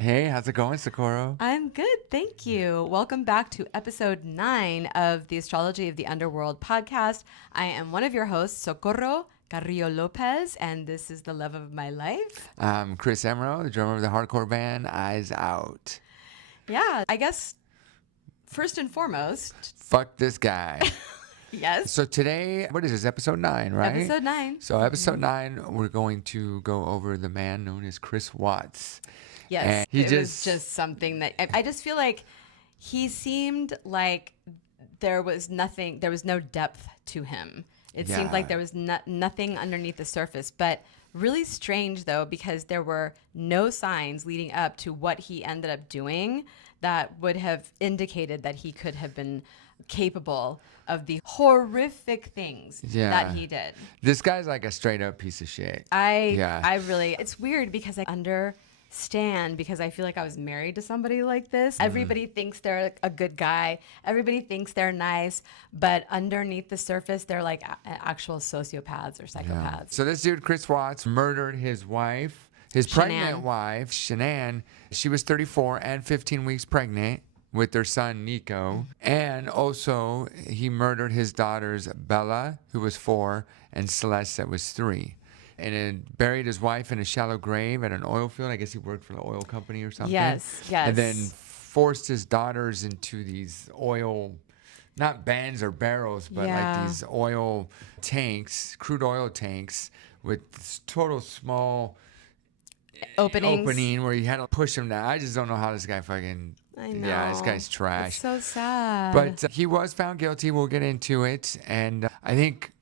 Hey, how's it going, Socorro? I'm good, thank you. Welcome back to episode 9 of the Astrology of the Underworld podcast. I am one of your hosts, Socorro Carrillo Lopez, and this is the love of my life. I'm Chris Emerald, the drummer of the hardcore band Eyes Out. Yeah, I guess first and foremost, Fuck this guy. yes, So today, what is this, episode 9, right? episode 9. So episode 9, we're going to go over the man known as Chris Watts. Yes, And it was just something that I just feel like he seemed like there was no depth to him. It seemed like there was nothing underneath the surface, but really strange though, because there were no signs leading up to what he ended up doing that would have indicated that he could have been capable of the horrific things that he did. This guy's like a straight up piece of shit. It's weird because I understand, because I feel like I was married to somebody like this. Everybody thinks they're a good guy. Everybody thinks they're nice, but underneath the surface, they're like actual sociopaths or psychopaths. Yeah. So this dude, Chris Watts, murdered his wife, his pregnant wife, Shanann. She was 34 and 15 weeks pregnant with their son, Nico. And also, he murdered his daughters, Bella, who was 4, and Celeste, that was 3. And then buried his wife in a shallow grave at an oil field. I guess he worked for the oil company or something. Yes. And then forced his daughters into these oil, not bans or barrels, but like these oil tanks, crude oil tanks with this total small opening where you had to push him down. I just don't know how this guy fucking... I know. Yeah, this guy's trash. It's so sad. But he was found guilty. We'll get into it. And I think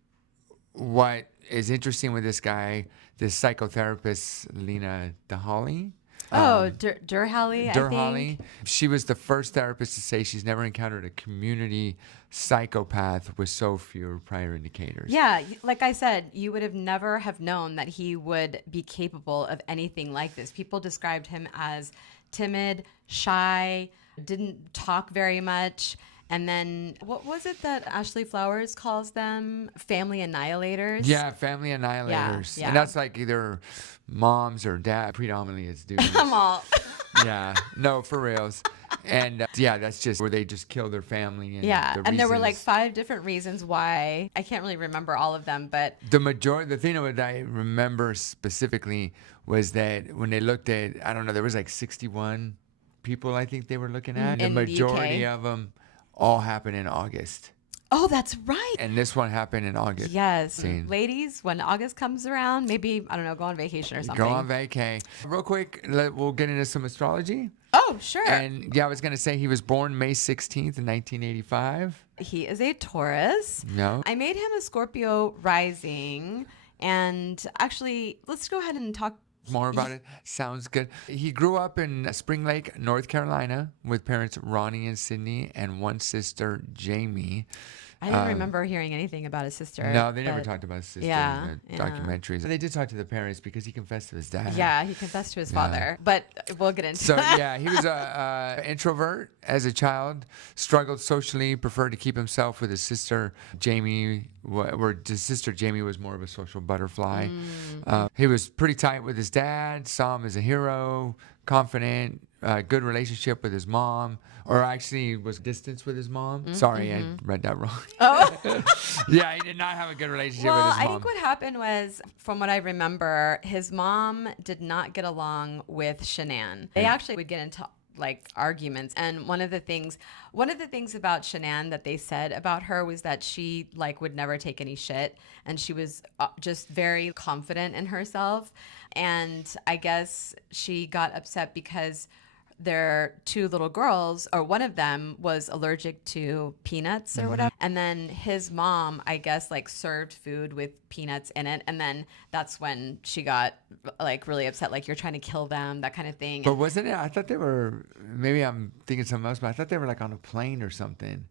what is interesting with this guy, this psychotherapist, Lena Durhally. Durhally, I think. She was the first therapist to say she's never encountered a community psychopath with so few prior indicators. Yeah, like I said, you would have never have known that he would be capable of anything like this. People described him as timid, shy, didn't talk very much. And then what was it that Ashley Flowers calls them? Family annihilators? Yeah, family annihilators. Yeah. And that's like either moms or dad, predominantly it's dudes. I'm all. Yeah, no, for reals. And that's just where they just kill their family. And There were like 5 different reasons why. I can't really remember all of them, but the thing that I remember specifically was that when they looked at, I don't know, there was like 61 people I think they were looking at. In the majority the UK. of them all happened in August. Oh, that's right. And this one happened in August. Yes. Ladies, when August comes around, maybe, I don't know, go on vacation or something. Go on vacay. Real quick, we'll get into some astrology. Oh, sure. And I was going to say he was born May 16th in 1985. He is a Taurus. No. I made him a Scorpio rising. And actually, let's go ahead and talk more about it. Sounds good. He grew up in Spring Lake, North Carolina, with parents Ronnie and Sydney and one sister, Jamie. I didn't remember hearing anything about his sister. No, they never talked about his sister in the documentaries. Yeah. They did talk to the parents because he confessed to his dad. Yeah, he confessed to his father, but we'll get into it. He was an introvert as a child, struggled socially, preferred to keep himself with his sister, Jamie, where his sister, Jamie, was more of a social butterfly. He was pretty tight with his dad, saw him as a hero, confident, good relationship with his mom, or actually was distance with his mom. Sorry, I read that wrong. Oh. Yeah, he did not have a good relationship with his mom. I think what happened was, from what I remember, his mom did not get along with Shanann. They actually would get into like arguments, and one of the things about Shanann that they said about her was that she like would never take any shit, and she was just very confident in herself. And I guess she got upset because their 2 little girls, or one of them was allergic to peanuts or whatever. And then his mom, I guess, like served food with peanuts in it. And then that's when she got like really upset, like, you're trying to kill them, that kind of thing. But wasn't it? I thought they were, maybe I'm thinking something else, but I thought they were like on a plane or something.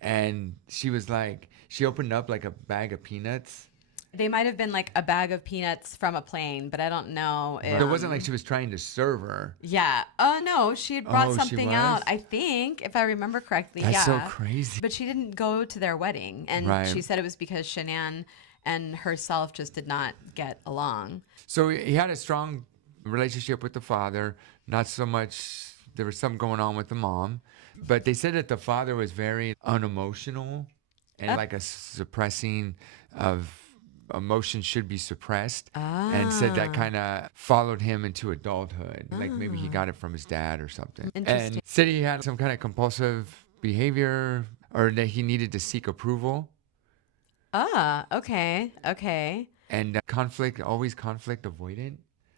And she was like, she opened up like a bag of peanuts. They might have been like a bag of peanuts from a plane, but I don't know. It wasn't like she was trying to serve her. Yeah. Oh, no. She had brought something out, I think, if I remember correctly. That's so crazy. But she didn't go to their wedding. And she said it was because Shanann and herself just did not get along. So he had a strong relationship with the father, not so much, there was something going on with the mom. But they said that the father was very unemotional and like a suppressing of emotion should be suppressed. And said that kind of followed him into adulthood. Like maybe he got it from his dad or something. Interesting. And said he had some kind of compulsive behavior or that he needed to seek approval. Okay. And always conflict avoidant.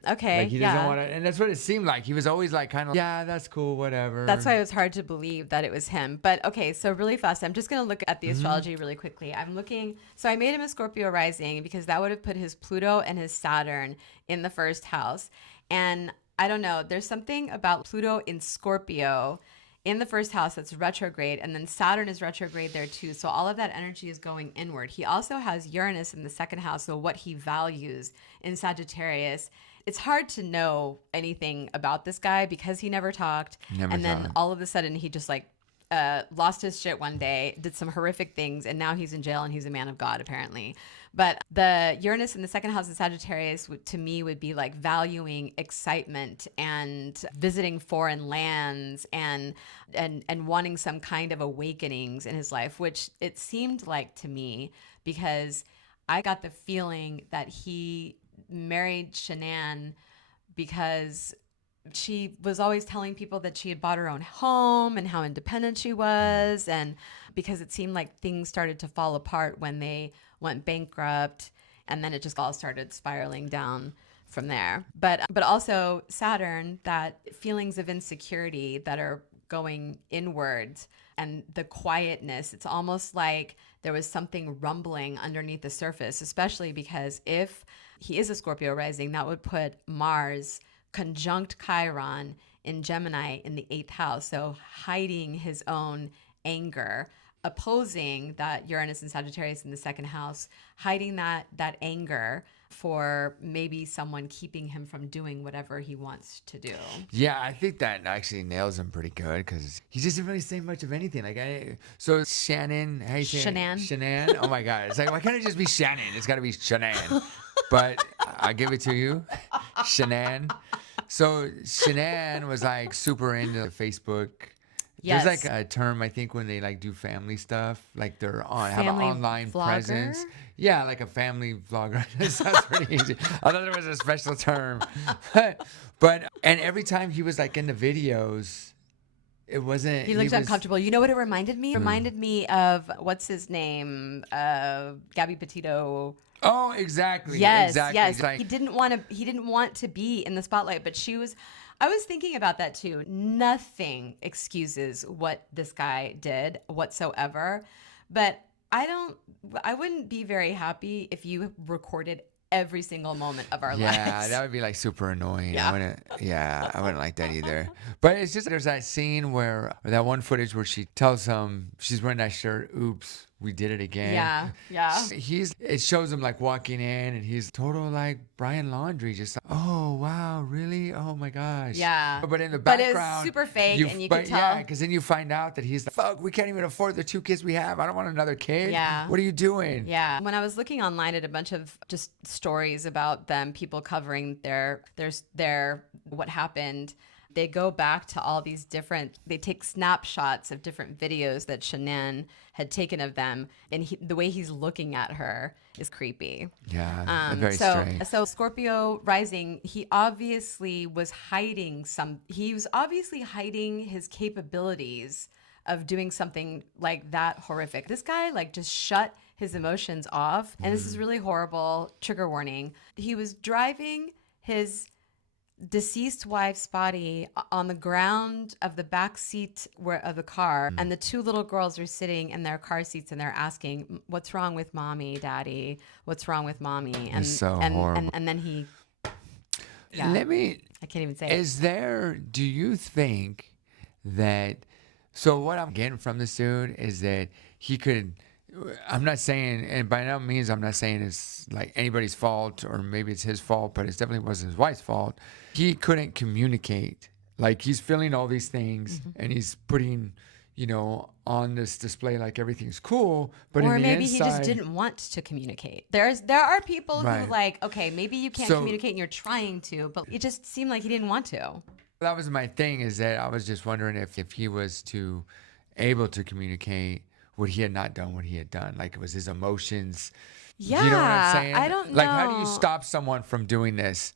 Okay. Like he doesn't want to, and that's what it seemed like. He was always like kind of, yeah, that's cool, whatever. That's why it was hard to believe that it was him. But okay, so really fast, I'm just going to look at the astrology really quickly. I'm looking, so I made him a Scorpio rising because that would have put his Pluto and his Saturn in the first house. And I don't know, there's something about Pluto in Scorpio in the first house that's retrograde, and then Saturn is retrograde there too. So all of that energy is going inward. He also has Uranus in the second house, so what he values in Sagittarius. It's hard to know anything about this guy because he never talked. Then all of a sudden he just like lost his shit one day, did some horrific things, and now he's in jail and he's a man of God apparently. But the Uranus in the second house of Sagittarius to me would be like valuing excitement and visiting foreign lands and wanting some kind of awakenings in his life, which it seemed like to me because I got the feeling that he married Shanann because she was always telling people that she had bought her own home and how independent she was, and because it seemed like things started to fall apart when they went bankrupt, and then it just all started spiraling down from there. But also Saturn, that feelings of insecurity that are going inwards and the quietness, it's almost like there was something rumbling underneath the surface, especially because if he is a Scorpio rising, that would put Mars conjunct Chiron in Gemini in the 8th house. So hiding his own anger, opposing that Uranus and Sagittarius in the second house, hiding that anger for maybe someone keeping him from doing whatever he wants to do. Yeah, I think that actually nails him pretty good because he doesn't really say much of anything. So Shanann, how you say Shanann. Shanann. Oh my God, it's like why can't it just be Shanann? It's got to be Shanann. But I give it to you, Shanann. So Shanann was like super into Facebook. Yes. There's like a term I think when they like do family stuff, like they're have an Family online vlogger? presence. Yeah, like a family vlogger. That sounds pretty easy. I thought there was a special term, but every time he was like in the videos, it wasn't. He looked uncomfortable. You know what it reminded me? It reminded me of what's his name, Gabby Petito. Oh, exactly. Yes, exactly. yes. Like, He didn't want to be in the spotlight, but I was thinking about that too. Nothing excuses what this guy did whatsoever, but I wouldn't be very happy if you recorded every single moment of our lives. Yeah, that would be like super annoying. Yeah. I wouldn't like that either. But it's just there's that scene or that one footage where she tells him she's wearing that shirt. Oops, we did it again. Yeah. It shows him like walking in and he's total like Brian Laundrie, just like, oh wow, really? Oh my gosh. Yeah. But in the background, but it's super fake, and you can tell. Yeah, because then you find out that he's like, fuck, we can't even afford the 2 kids we have. I don't want another kid. Yeah. What are you doing? Yeah. When I was looking online at a bunch of just stories about them, people covering their what happened, they go back to all these they take snapshots of different videos that Shanann had taken of them, and the way he's looking at her is creepy. Yeah, very strange. So Scorpio rising, he obviously was hiding his capabilities of doing something like that horrific. This guy like just shut his emotions off, and this is really horrible. Trigger warning. He was driving his deceased wife's body on the ground of the back seat of the car, and the 2 little girls are sitting in their car seats and they're asking, what's wrong with mommy, daddy? What's wrong with mommy? And it's so horrible. And then he I can't even say it. Do you think that, so what I'm getting from this dude is that he could, I'm not saying, and by no means I'm not saying it's like anybody's fault or maybe it's his fault, but it definitely wasn't his wife's fault. He couldn't communicate. Like he's feeling all these things and he's putting, on this display like everything's cool, but Or in the maybe inside, he just didn't want to communicate. There are people who Right. like, okay, maybe you can't communicate and you're trying to, but it just seemed like he didn't want to. that was my thing, is that I was just wondering if he was to able to communicate, would he had not done what he had done? Like, it was his emotions. Yeah, You know what I'm saying? I don't Like, how do you know. stop someone from doing this?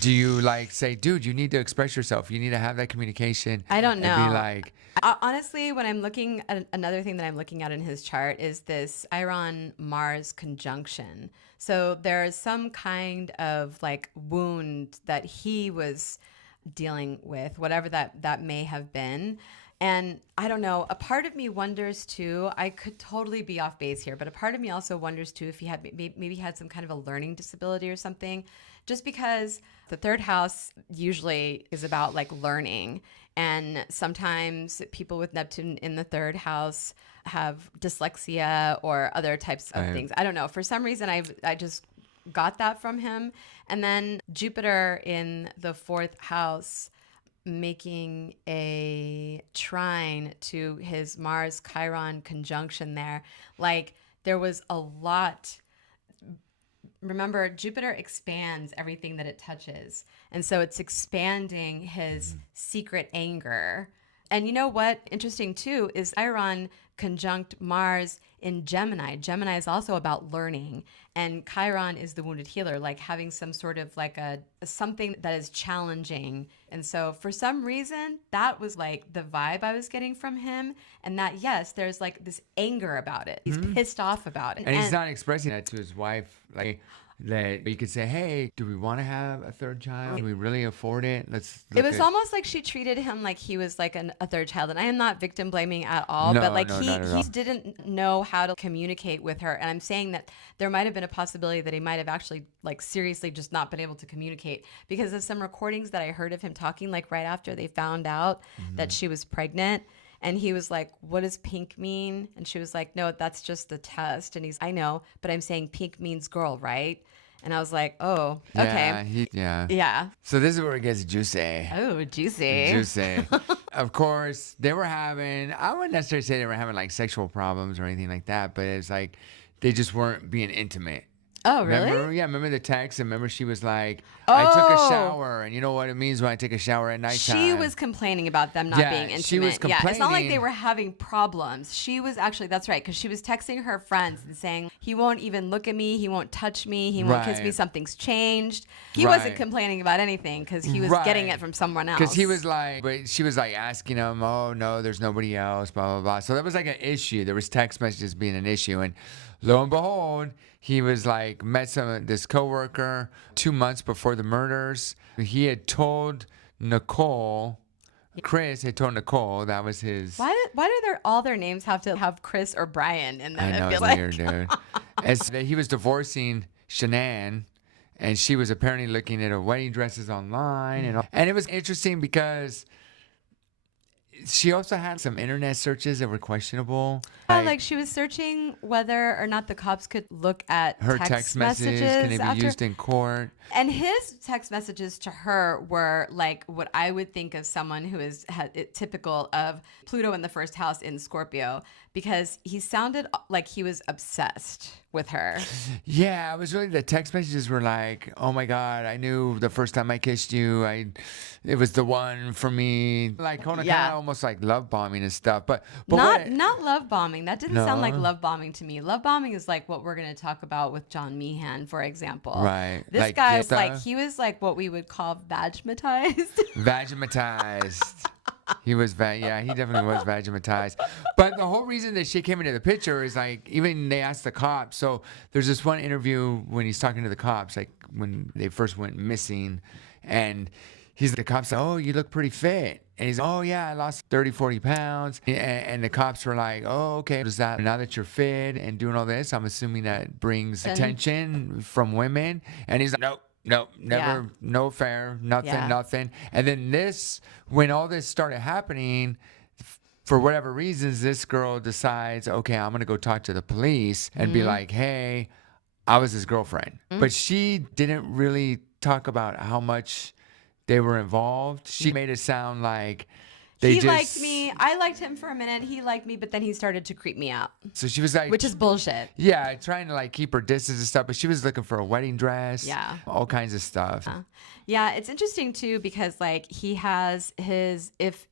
Do you like say, dude, you need to express yourself. You need to have that communication. I don't know. And be like, Honestly, when I'm looking at another thing that I'm looking at in his chart is this Chiron Mars conjunction. So there's some kind of like wound that he was dealing with, whatever that may have been. And I don't know, a part of me wonders too, I could totally be off base here, but a part of me also wonders too if he had maybe had some kind of a learning disability or something, just because the third house usually is about like learning. And sometimes people with Neptune in the third house have dyslexia or other types of things. I don't know. For some reason, I just got that from him. And then Jupiter in the fourth house making a trine to his Mars Chiron conjunction there. Like, there was a lot. Remember, Jupiter expands everything that it touches. And so it's expanding his secret anger. And you know what? Interesting too is Chiron conjunct Mars in Gemini. Gemini is also about learning. And Chiron is the wounded healer, like having some sort of like a something that is challenging. And so for some reason, that was like the vibe I was getting from him. And that, yes, there's like this anger about it. He's pissed off about it. and he's not expressing that to his wife. Like, that you could say, hey, do we want to have a third child? Can we really afford it? It was almost like she treated him like he was like a third child. And I am not victim blaming at all, but like he didn't know how to communicate with her. And I'm saying that there might have been a possibility that he might have actually like seriously just not been able to communicate, because of some recordings that I heard of him talking like right after they found out that she was pregnant. And he was like, what does pink mean? And she was like, no, that's just the test. And I know, but I'm saying pink means girl, right? And I was like, oh, okay. Yeah. So this is where it gets juicy. Oh, juicy. Juicy. Of course, they were having, I wouldn't necessarily say they were having like sexual problems or anything like that, but it's like they just weren't being intimate. Oh, really? Remember the text? And remember she was like, I took a shower, and you know what it means when I take a shower at nighttime. She was complaining about them not being intimate. She was complaining. Yeah, it's not like they were having problems. She was actually, that's right, because she was texting her friends and saying, he won't even look at me, he won't touch me, he won't kiss me, something's changed. He wasn't complaining about anything because he was getting it from someone else. Because he was like, but she was like asking him, oh, no, there's nobody else, blah, blah, blah. So that was like an issue. There was text messages being an issue. And lo and behold, he was like, met this coworker 2 months before the murders. He had told Nicole, Chris had told Nicole, that was his. Why do all their names have to have Chris or Brian in them? I know, it's weird, dude. And so he was divorcing Shanann, and she was apparently looking at her wedding dresses online. And it was interesting because she also had some internet searches that were questionable. Like she was searching whether or not the cops could look at her text messages. Can they be used in court? And his text messages to her were like what I would think of someone who is typical of Pluto in the first house in Scorpio, because he sounded like he was obsessed with her. Yeah, it was really, the text messages were like, oh my God, I knew the first time I kissed you, it was the one for me. Like kind of almost like love bombing and stuff. But not love bombing. That didn't sound like love bombing to me. Love bombing is like what we're going to talk about with John Meehan, for example. Right. This like guy was like, he was like what we would call vagimatized. Vagimatized. He was, he definitely was vagimatized. But the whole reason that she came into the picture is like, even they asked the cops. So there's this one interview when he's talking to the cops, like when they first went missing, and the cops said, oh, you look pretty fit. And he's, oh yeah, I lost 30, 40 pounds. And the cops were like, oh, okay. Does that, now that you're fit and doing all this, I'm assuming that brings attention from women. And he's like, nope. No, never, no affair, nothing. And then when all this started happening, for whatever reasons, this girl decides, okay, I'm going to go talk to the police and be like, hey, I was his girlfriend. But she didn't really talk about how much they were involved. She made it sound like He liked me. I liked him for a minute. He liked me, but then he started to creep me out. So she was like, which is bullshit. Yeah, trying to like keep her distance and stuff, but she was looking for a wedding dress. Yeah. All kinds of stuff. Yeah, it's interesting too because like he has his if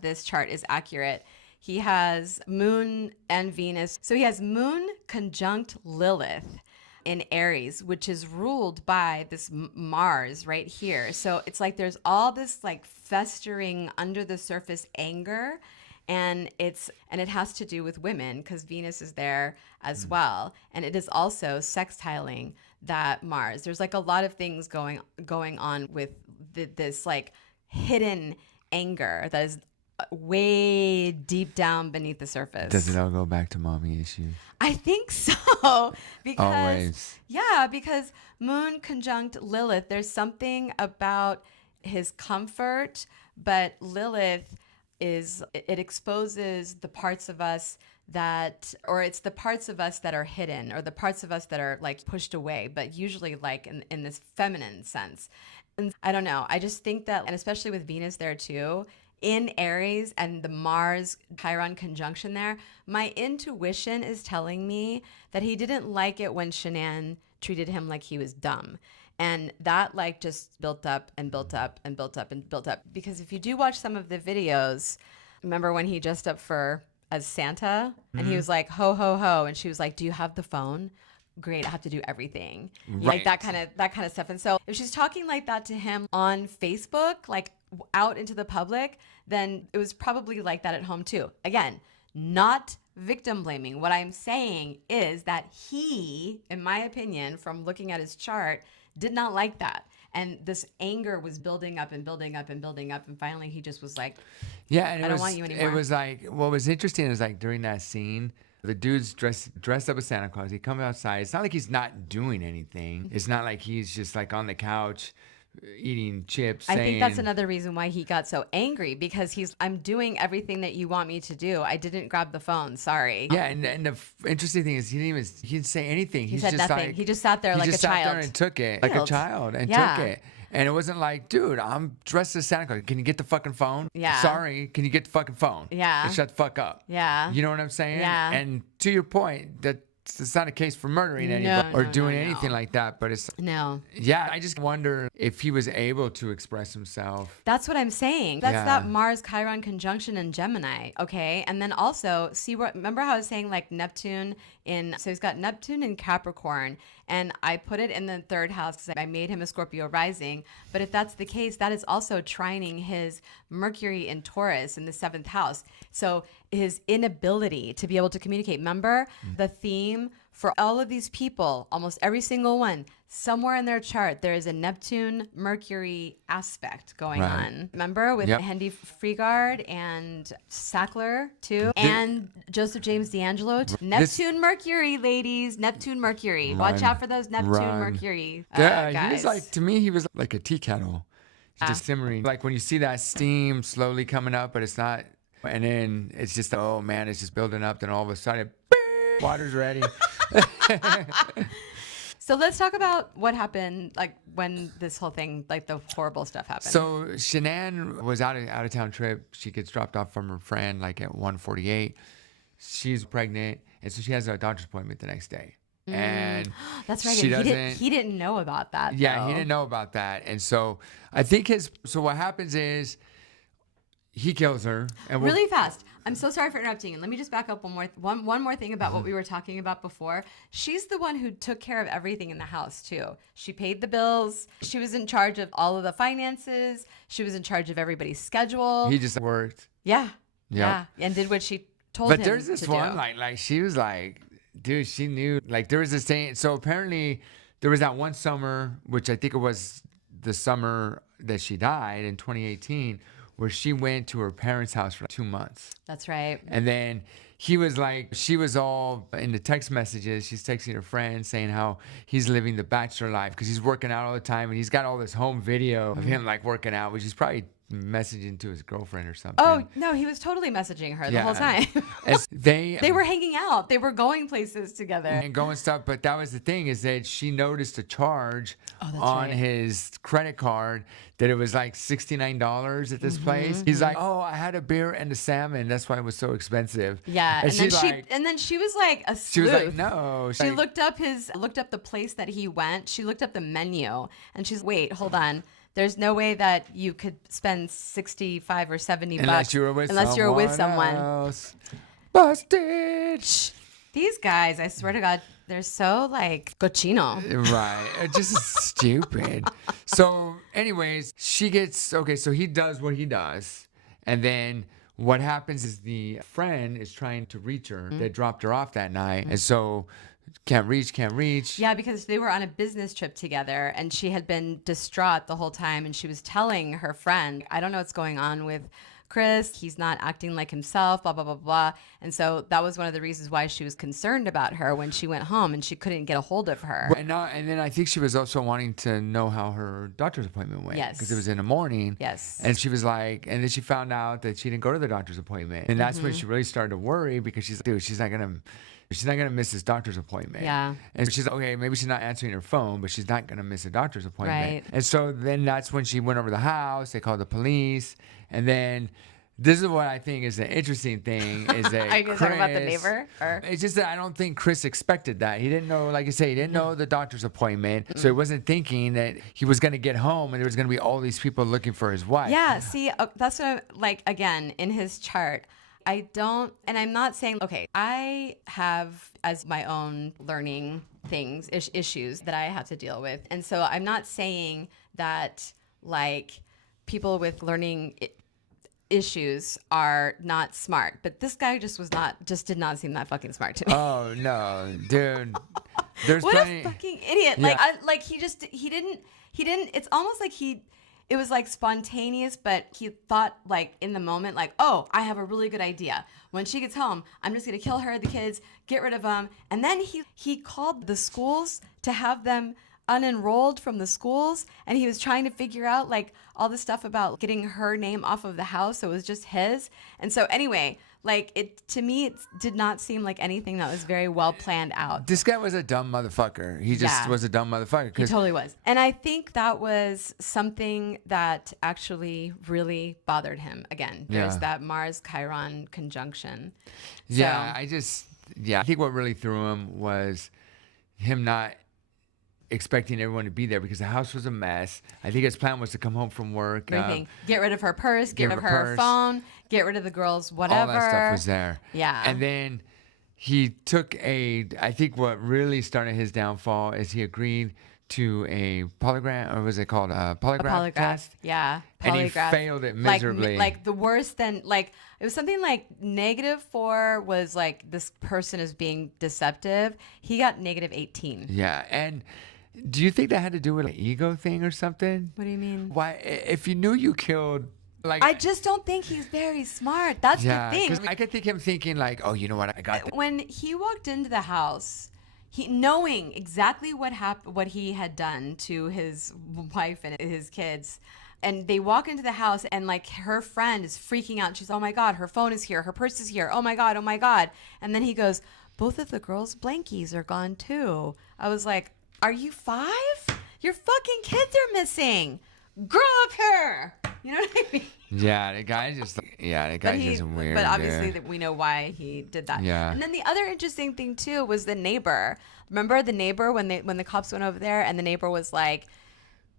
this chart is accurate, he has Moon and Venus. So he has Moon conjunct Lilith in Aries, which is ruled by this Mars right here. So it's like there's all this like festering under the surface anger, and it has to do with women because Venus is there as well, and it is also sextiling that Mars. There's like a lot of things going on with this like hidden anger that is way deep down beneath the surface. Does it all go back to mommy issues? I think so. Always. Because Moon conjunct Lilith, there's something about his comfort, but Lilith it exposes the parts of us it's the parts of us that are hidden, or the parts of us that are like pushed away, but usually like in this feminine sense. And I don't know. I just think that, and especially with Venus there too, in Aries and the Mars Chiron conjunction there, my intuition is telling me that he didn't like it when Shanann treated him like he was dumb. And that like just built up and built up and built up and built up. Because if you do watch some of the videos, remember when he dressed up as Santa and he was like, ho, ho, ho. And she was like, do you have the phone? Great, I have to do everything. Right. Like that kind of stuff. And so if she's talking like that to him on Facebook, like out into the public, then it was probably like that at home too. Again, not victim blaming. What I'm saying is that he, in my opinion, from looking at his chart, did not like that. And this anger was building up and building up and building up. And finally he just was like, yeah, and I don't want you anymore. It was like, what was interesting is like during that scene, the dude's dressed up as Santa Claus. He comes outside. It's not like he's not doing anything. It's not like he's just like on the couch eating chips. I think that's another reason why he got so angry, because I'm doing everything that you want me to do. I didn't grab the phone. Sorry. Yeah, and the interesting thing is he didn't say anything. He said nothing. Like, he just sat there like a child. He just sat there and took it like a child and took it. And it wasn't like, dude, I'm dressed as Santa Claus. Can you get the fucking phone? Yeah. Sorry, can you get the fucking phone? Yeah. And shut the fuck up. Yeah. You know what I'm saying? Yeah. And to your point, that it's not a case for murdering anybody or doing anything like that, but it's I just wonder if he was able to express himself. That's what I'm saying. That's that Mars Chiron conjunction in Gemini. Okay. And then also remember how I was saying like Neptune so he's got Neptune in Capricorn, and I put it in the third house because I made him a Scorpio rising. But if that's the case, that is also trining his Mercury in Taurus in the 7th house. So his inability to be able to communicate. Remember the theme for all of these people, almost every single one, somewhere in their chart, there is a Neptune Mercury aspect going on. Remember with Hendy Freegard and Sackler too, and Joseph James D'Angelo. Neptune Mercury, ladies. Neptune Mercury. Watch out for those Neptune Mercury guys. He was like, to me, he was like a tea kettle. Just simmering. Like when you see that steam slowly coming up, but it's not. And then it's just, oh man, it's just building up. Then all of a sudden, water's ready. So let's talk about what happened, like when this whole thing, like the horrible stuff happened. So Shanann was out of town trip. She gets dropped off from her friend like at 1:48. She's pregnant, and so she has a doctor's appointment the next day. And that's right. She he didn't know about that. Yeah, he didn't know about that. And so I think so what happens is he kills her. And really fast. I'm so sorry for interrupting. And let me just back up one more thing about what we were talking about before. She's the one who took care of everything in the house too. She paid the bills. She was in charge of all of the finances. She was in charge of everybody's schedule. He just worked. Yeah. And did what she told him to do. But there's this one, like she was like, dude, she knew. Like there was this thing. So apparently there was that one summer, which I think it was the summer that she died in 2018, where she went to her parents' house for 2 months. That's right. And then he was like, she was all in the text messages. She's texting her friend saying how he's living the bachelor life because he's working out all the time, and he's got all this home video of him like working out, which he's probably messaging to his girlfriend or something. Oh no, he was totally messaging her the whole time. They were hanging out. They were going places together and going stuff. But that was the thing, is that she noticed a charge on his credit card that it was like $69 at this place. He's like, oh, I had a beer and a salmon. That's why it was so expensive. Yeah, and then she was like a sleuth. She was like, no. She looked up the place that he went. She looked up the menu, and she's wait, hold on. There's no way that you could spend 65 or 70 bucks unless you were with someone else. Busted. These guys, I swear to God, they're so like cochino. Right. It's just stupid. So anyways, so he does what he does. And then what happens is the friend is trying to reach her that dropped her off that night. And so can't reach. Yeah, because they were on a business trip together, and she had been distraught the whole time, and she was telling her friend, I don't know what's going on with Chris. He's not acting like himself, blah, blah, blah, blah. And so that was one of the reasons why she was concerned about her when she went home and she couldn't get a hold of her. And then I think she was also wanting to know how her doctor's appointment went. Yes. Because it was in the morning. Yes. And she was like, and then she found out that she didn't go to the doctor's appointment. And that's when she really started to worry, because she's like, dude, she's not going to miss this doctor's appointment. Yeah. And she's like, okay, maybe she's not answering her phone, but she's not going to miss a doctor's appointment. Right. And so then that's when she went over to the house. They called the police. And then this is what I think is the interesting thing is that Are you going to talk about the neighbor? Or? It's just that I don't think Chris expected that. He didn't know, like you say, he didn't know the doctor's appointment. So he wasn't thinking that he was going to get home and there was going to be all these people looking for his wife. Yeah, see, that's what I'm like, again, in his chart. I don't, and I'm not saying, okay, I have as my own learning things, issues that I have to deal with. And so I'm not saying that like people with learning issues are not smart, but this guy just did not seem that fucking smart to me. Oh no, dude. There's what a fucking idiot. Yeah. Like he didn't, it's almost like it was like spontaneous, but he thought like in the moment, like, oh, I have a really good idea. When she gets home, I'm just going to kill her, the kids, get rid of them. And then he called the schools to have them unenrolled from the schools. And he was trying to figure out like all this stuff about getting her name off of the house. So it was just his. And so anyway, like to me, it did not seem like anything that was very well planned out. This guy was a dumb motherfucker. He just was a dumb motherfucker. He totally was. And I think that was something that actually really bothered him. Again, there's that Mars-Chiron conjunction. Yeah, I think what really threw him was him not expecting everyone to be there because the house was a mess. I think his plan was to come home from work. Get rid of her purse, get rid of her phone, get rid of the girls, whatever. All that stuff was there. Yeah. And then he took I think what really started his downfall is he agreed to a polygraph, or was it called a polygraph test? Yeah. And he failed it miserably. Like the worst than, like, it was something like -4 was like this person is being deceptive. He got -18. Yeah. And do you think that had to do with an ego thing or something? What do you mean? Why, if you knew you killed, like, I just don't think he's very smart. That's the thing. I could think him thinking like, oh, you know what, I got this. When he walked into the house, he knowing exactly what he had done to his wife and his kids. And they walk into the house and like her friend is freaking out. She's, oh my God, her phone is here. Her purse is here. Oh my God. Oh my God. And then he goes, both of the girls' blankies are gone too. I was like, are you 5? Your fucking kids are missing. Grow up here. You know what I mean? Yeah, the guy just weird. But obviously we know why he did that. Yeah. And then the other interesting thing too was the neighbor. Remember the neighbor when the cops went over there and the neighbor was like,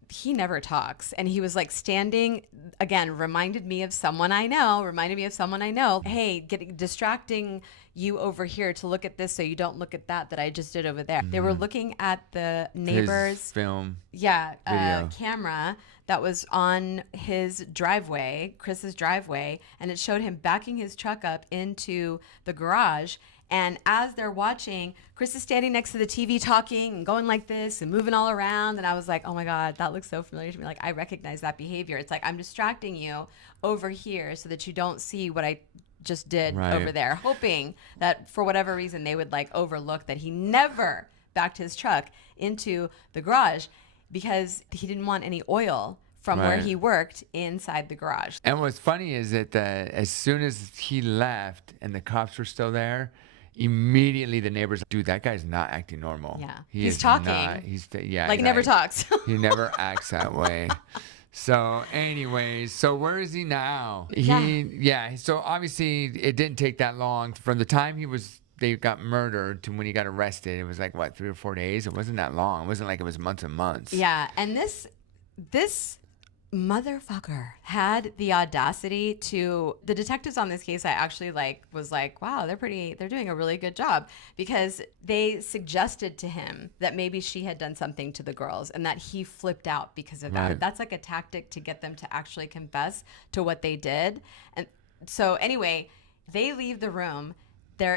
he never talks. And he was like standing, again, reminded me of someone I know. Hey, distracting you over here to look at this so you don't look at that I just did over there. Mm-hmm. They were looking at the neighbor's his film. Yeah, camera that was on his driveway, Chris's driveway, and it showed him backing his truck up into the garage. And as they're watching, Chris is standing next to the TV talking and going like this and moving all around. And I was like, oh my God, that looks so familiar to me. Like, I recognize that behavior. It's like, I'm distracting you over here so that you don't see what I just did Right. over there, hoping that for whatever reason they would like overlook that he never backed his truck into the garage because he didn't want any oil from where Right. he worked inside the garage. And what's funny is that as soon as he left and the cops were still there, immediately the neighbors, dude, that guy's not acting normal. Yeah. He He's is talking. Not, he's yeah. Like, he never talks. He never acts that way. So, anyways, so where is he now? So obviously, it didn't take that long from the time they got murdered to when he got arrested. It was like what, 3 or 4 days? It wasn't that long. It wasn't like it was months and months. Yeah, and this motherfucker had the audacity to, the detectives on this case, I actually was like, wow, they're doing a really good job, because they suggested to him that maybe she had done something to the girls and that he flipped out because of that. Right. That's like a tactic to get them to actually confess to what they did. And so anyway, they leave the room.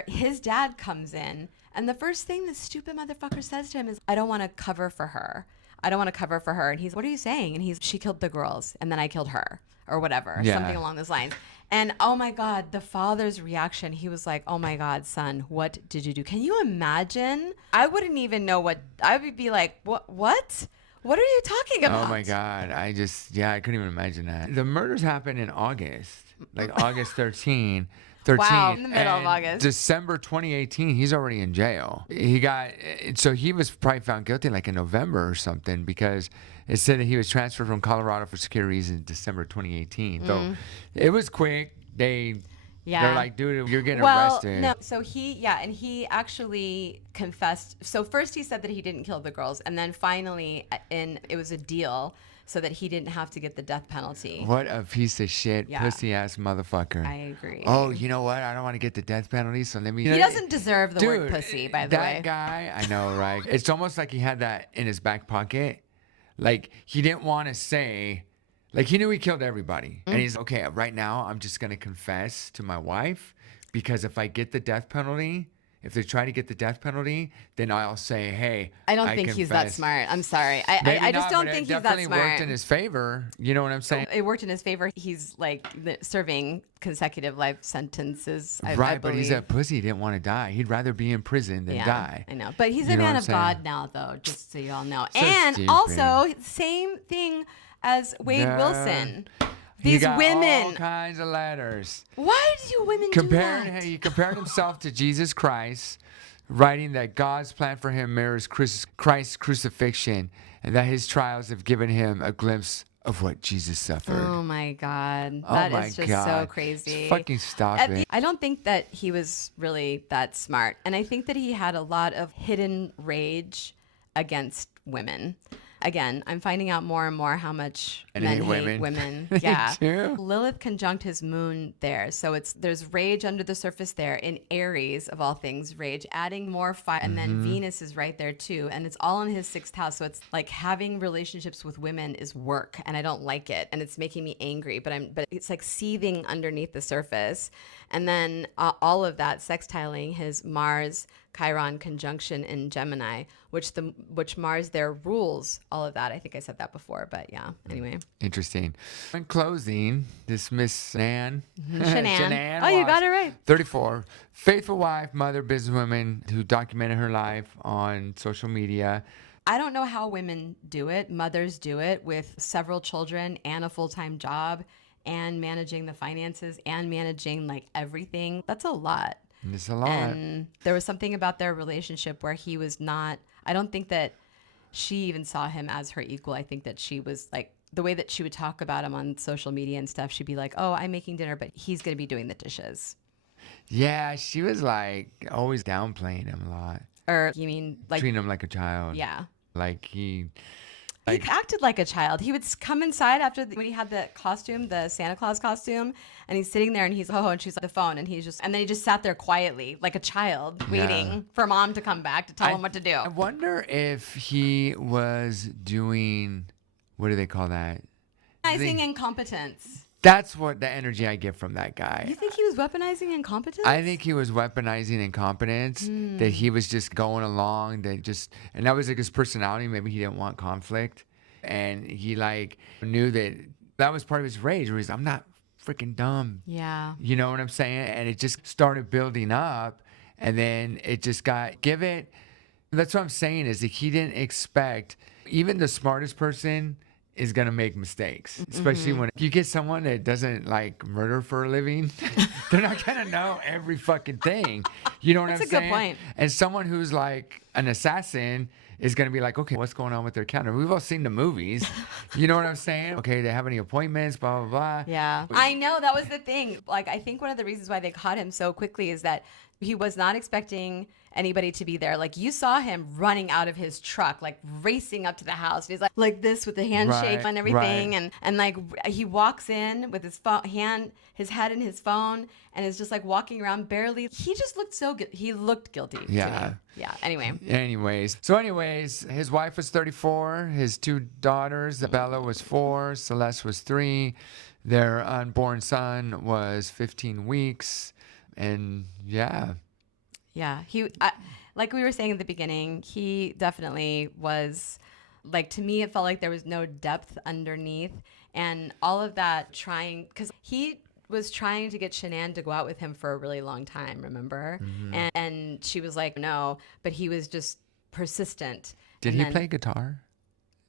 His dad comes in, and the first thing the stupid motherfucker says to him is, I don't want to cover for her. I don't want to cover for her. And he's, what are you saying? And she killed the girls and then I killed her, or whatever, something along those lines. And oh my God, the father's reaction, he was like, oh my God, son, what did you do? Can you imagine? I wouldn't even know I would be like, what? What are you talking about? Oh my God. I couldn't even imagine that. The murders happened in August, like August 13. Wow, in the middle of August. December 2018, he's already in jail. So he was probably found guilty like in November or something, because it said that he was transferred from Colorado for security reasons in December 2018. So it was quick. They're like, dude, you're getting arrested. No, so he actually confessed. So first he said that he didn't kill the girls, and then finally it was a deal so that he didn't have to get the death penalty. What a piece of shit, pussy ass motherfucker. I agree. Oh, you know what? I don't want to get the death penalty, so let me. He doesn't deserve the word pussy, by the way. That guy, I know, right? It's almost like he had that in his back pocket. Like, he didn't want to say, like, he knew he killed everybody. And he's, okay, right now, I'm just going to confess to my wife, because if I get the death penalty, if they try to get the death penalty, then I'll say, hey, I don't think he's that smart. I'm sorry. I just don't think he's that smart. It definitely worked in his favor. You know what I'm saying? It worked in his favor. He's like serving consecutive life sentences, I Right, believe. but he's a pussy. He didn't want to die. He'd rather be in prison than die. I know. But he's a man of God now, though, just so you all know. So and stupid. Also, same thing as Wade Wilson. He These got women. all kinds of letters. Why do you women do that? He compared himself to Jesus Christ, writing that God's plan for him mirrors Christ's crucifixion, and that his trials have given him a glimpse of what Jesus suffered. Oh my God. Oh That my is just God. so crazy. Just fucking stop it. I don't think that he was really that smart. And I think that he had a lot of hidden rage against women. Again, I'm finding out more and more how much men hate women. Yeah. too. Lilith conjunct his moon there. So there's rage under the surface there in Aries, of all things, rage, adding more fire. And then Venus is right there too. And it's all in his 6th house. So it's like having relationships with women is work, and I don't like it. And it's making me angry, but it's like seething underneath the surface. And then all of that sextiling his Mars Chiron conjunction in Gemini, which Mars there rules all of that. I think I said that before, but yeah. Anyway. Interesting. In closing, this Miss Shanann. Shanann. Oh, you got it right. 34, faithful wife, mother, businesswoman who documented her life on social media. I don't know how women do it. Mothers do it with several children and a full-time job and managing the finances and managing like everything. That's a lot. It's a lot. And there was something about their relationship where he was not, I don't think that she even saw him as her equal. I think that she was like, the way that she would talk about him on social media and stuff, she'd be like, oh, I'm making dinner, but he's going to be doing the dishes. Yeah, she was like always downplaying him a lot. Or you mean like treating him like a child. Yeah. Like he acted like a child. He would come inside when he had the costume, the Santa Claus costume, and he's sitting there and he's, and she's on the phone, and then he just sat there quietly like a child waiting for mom to come back to tell him what to do. I wonder if he was doing, what do they call that? Weaponizing incompetence. That's what the energy I get from that guy. You think he was weaponizing incompetence? I think he was weaponizing incompetence, that he was just going along, and that was like his personality. Maybe he didn't want conflict. And he like knew that was part of his rage, where he's, I'm not freaking dumb. Yeah. You know what I'm saying? And it just started building up, and then it just got that's what I'm saying, is that he didn't expect, even the smartest person is gonna make mistakes, especially when you get someone that doesn't like murder for a living. They're not gonna know every fucking thing. You know what I'm saying? That's a good point. And someone who's like an assassin is gonna be like, okay, what's going on with their calendar? We've all seen the movies. You know what I'm saying? Okay, they have any appointments? Blah blah blah. Yeah, I know, that was the thing. Like, I think one of the reasons why they caught him so quickly is that he was not expecting anybody to be there. Like, you saw him running out of his truck, like racing up to the house. He's like this with the handshake and everything, and like he walks in with his his head in his phone, and is just like walking around barely. He just looked he looked guilty. Yeah. To me. Yeah. Anyways, his wife was 34. His 2 daughters, Bella was 4, Celeste was 3. Their unborn son was 15 weeks. And yeah. Like we were saying at the beginning, he definitely was, like, to me, it felt like there was no depth underneath, and all of that because he was trying to get Shanann to go out with him for a really long time, remember? And she was like, no, but he was just persistent. Did he play guitar?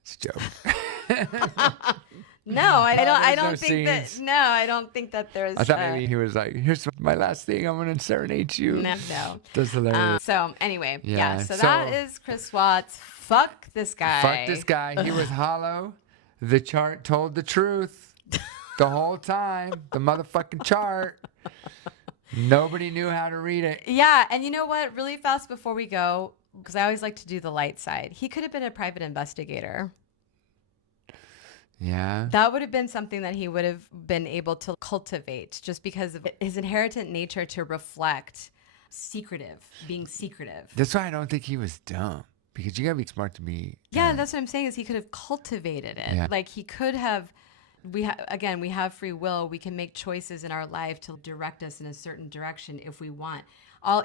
It's a joke. No, I don't think that there's. I thought maybe he was like, "Here's my last thing. I'm gonna serenade you." No. That's hilarious. So anyway, So that is Chris Watts. Fuck this guy. Fuck this guy. He was hollow. The chart told the truth the whole time. The motherfucking chart. Nobody knew how to read it. Yeah, and you know what? Really fast before we go, because I always like to do the light side. He could have been a private investigator. Yeah. That would have been something that he would have been able to cultivate, just because of his inherent nature to reflect being secretive. That's why I don't think he was dumb, because you gotta be smart to be. Yeah, that's what I'm saying, is he could have cultivated it. Yeah. Like, he could have. We have free will. We can make choices in our life to direct us in a certain direction if we want.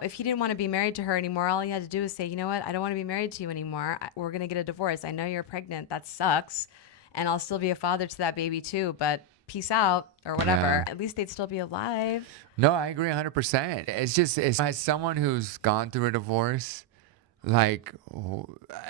If he didn't want to be married to her anymore, all he had to do was say, you know what, I don't want to be married to you anymore. We're gonna get a divorce. I know you're pregnant. That sucks. And I'll still be a father to that baby too, but peace out, or whatever. Yeah. At least they'd still be alive. No, I agree 100%. It's just, as someone who's gone through a divorce, like,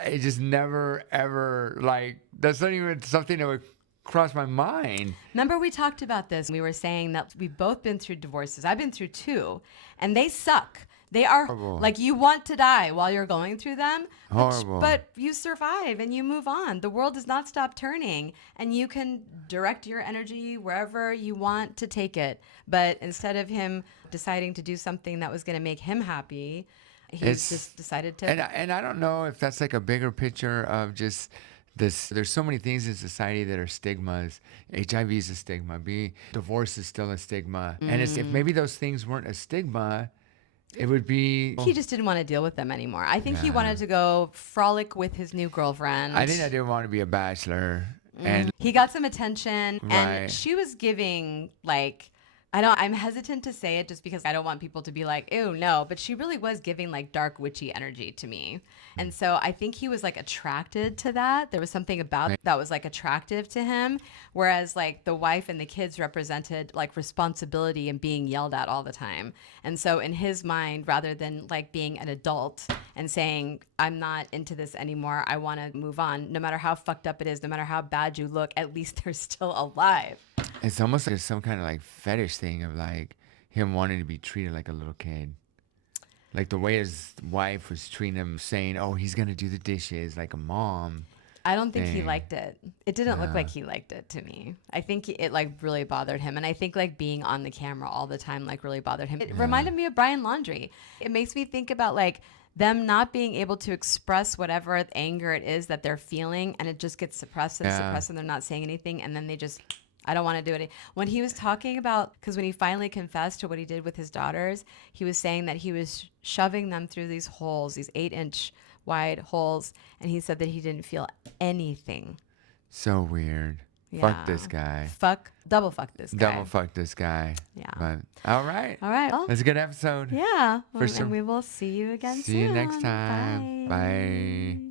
it just never, ever, like, that's not even something that would cross my mind. Remember, we talked about this. We were saying that we've both been through divorces. I've been through 2, and they suck. They are horrible. Like, you want to die while you're going through them, but you survive and you move on. The world does not stop turning, and you can direct your energy wherever you want to take it. But instead of him deciding to do something that was going to make him happy, he's just decided to. And I don't know if that's like a bigger picture of just this. There's so many things in society that are stigmas. HIV is a stigma. Divorce is still a stigma. And if maybe those things weren't a stigma, it would be. He just didn't want to deal with them anymore. I think he wanted to go frolic with his new girlfriend. I think I didn't want to be a bachelor. And he got some attention, and she was giving, like, I'm hesitant to say it just because I don't want people to be like, ew, no, but she really was giving like dark witchy energy to me. And so I think he was like attracted to that. There was something about that was like attractive to him. Whereas like the wife and the kids represented like responsibility and being yelled at all the time. And so in his mind, rather than like being an adult and saying, I'm not into this anymore, I want to move on, no matter how fucked up it is, no matter how bad you look, at least they're still alive. It's almost like some kind of like fetish thing of like him wanting to be treated like a little kid. Like the way his wife was treating him, saying, oh, he's going to do the dishes like a mom. I don't think he liked it. It didn't look like he liked it to me. I think it like really bothered him. And I think like being on the camera all the time like really bothered him. It reminded me of Brian Laundrie. It makes me think about like them not being able to express whatever anger it is that they're feeling, and it just gets suppressed and suppressed, and they're not saying anything, and then they just... I don't want to do it. When he was talking about, because when he finally confessed to what he did with his daughters, he was saying that he was shoving them through these holes, these 8-inch wide holes, and he said that he didn't feel anything. So weird. Yeah. Fuck this guy. Double fuck this guy. Double fuck this guy. Yeah. But, all right. Well, that's a good episode. Yeah. And we will see you again soon. See you next time. Bye.